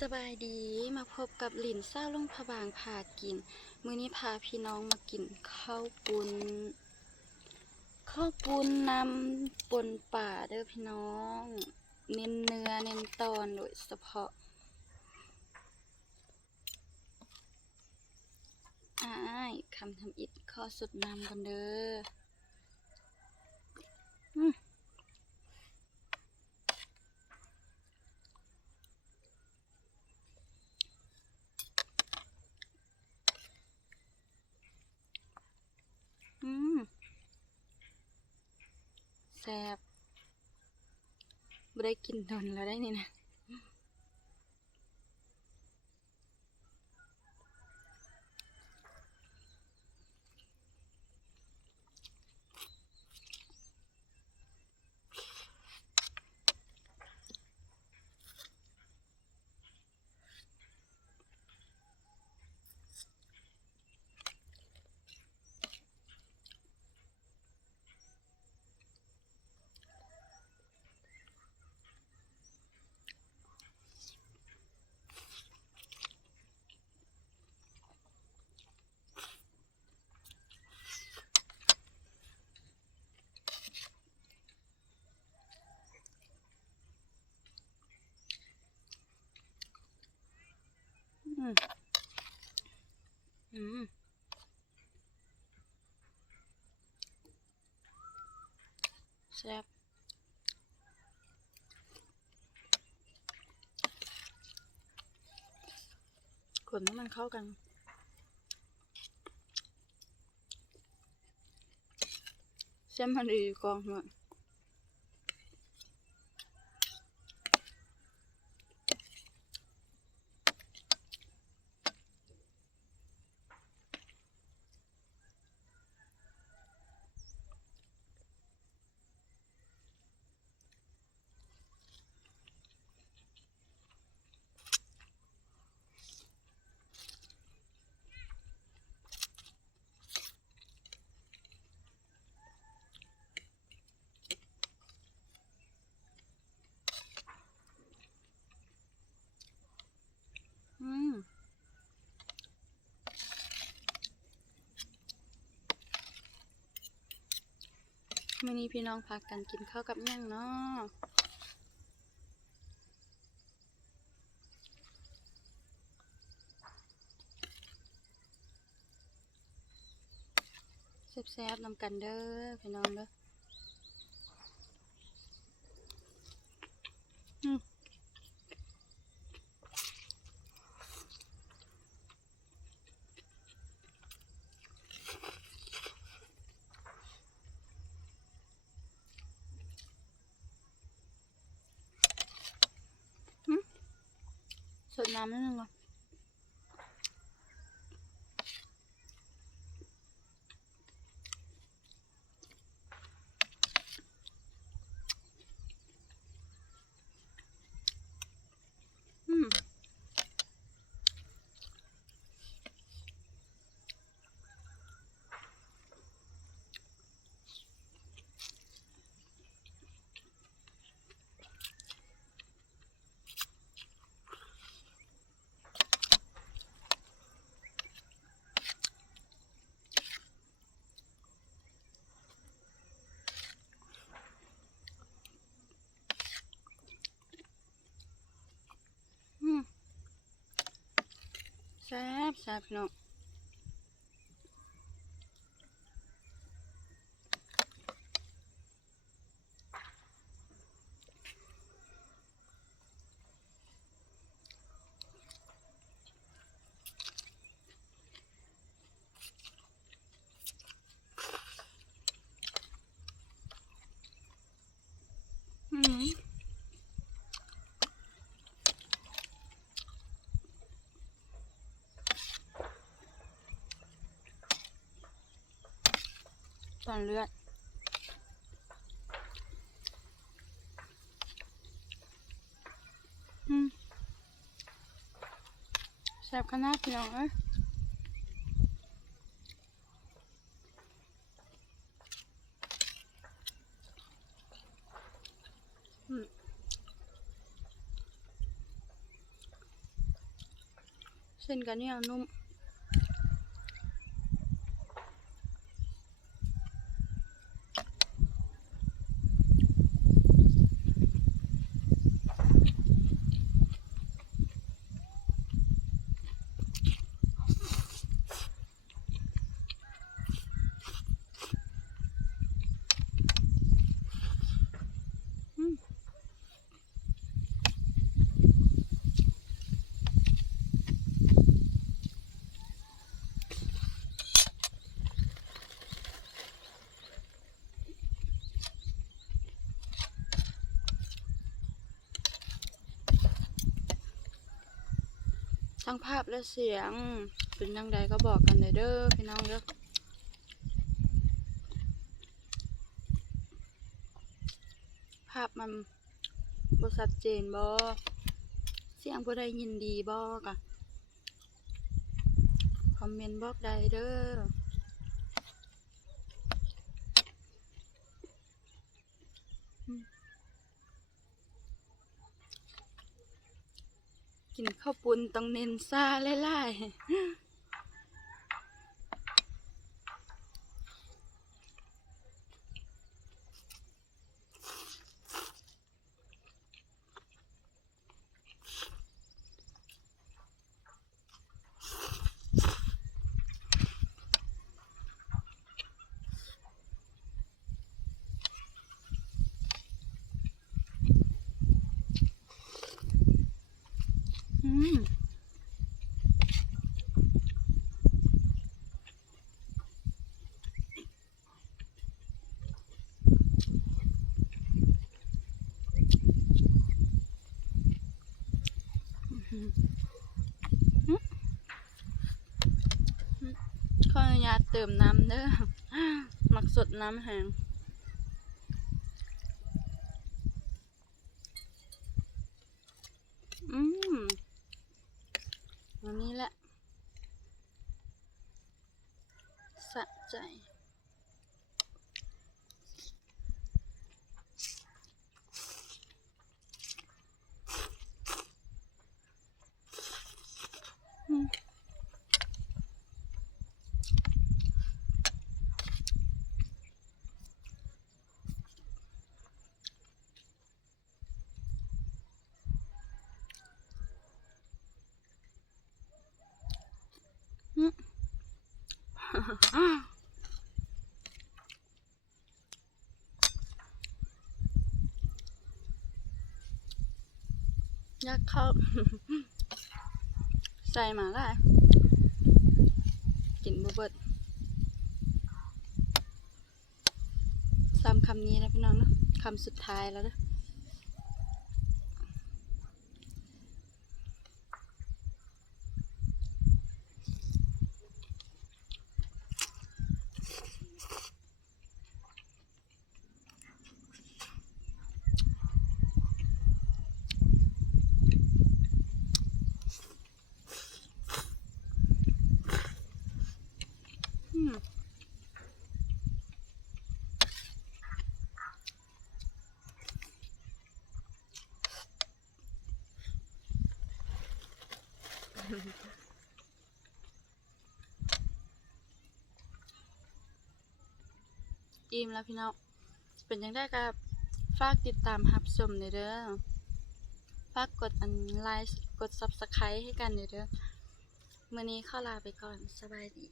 สบายดีมาพบกับหลินเศร้าลุงพะบางพากินมื้อนี้พาพี่น้องมากินข้าวปุ้นนำป่นป่าเด้อพี่น้องเน้นเนื้อเน้นตอนโดยเฉพาะคำทำอิดข้อสุดนำกันเด้อแซ่บไม่ได้กินดนแล้วได้นี่นะแซ่บคนให้มันเข้ากันเส้นมันดีกองหน่อยมื้อนี้พี่น้องพากันกินข้าวกับหยังเนาะแซ่บๆนำกันเด้อพี่น้องเด้อสดน้ำนิดนึงก่อนแซ่บพี่น้องตอนเลือดแซ่บขนาดพี่น้องเอ้ย ส้นก็เหนียวนุ่มทั้งภาพและเสียงเป็นยังไงก็บอกกันเลยเด้อพี่น้องเด้อภาพมันบ่ชัดเจนบ่เสียงบ่ได้ยินดีบ่กะคอมเมนต์บอกได้เด้อกินข้าวปุ้นต้องเน้นซ่าหลายๆขออนุญาตเติมน้ำเด้อหมักสดน้ำแห้งวันนี้แหละสะใจอยากเข้า ใส่มาละกินบ่เบิดซ้ำคำนี้นะพี่น้องเนาะคำสุดท้ายแล้วนะอิ่มแล้วพี่น้องเป็นยังได้กับฝากติดตามรับชมเด้อฝากกดไลค์กด Subscribe ให้กันเด้อมื้อนี้ขอลาไปก่อนสบายดี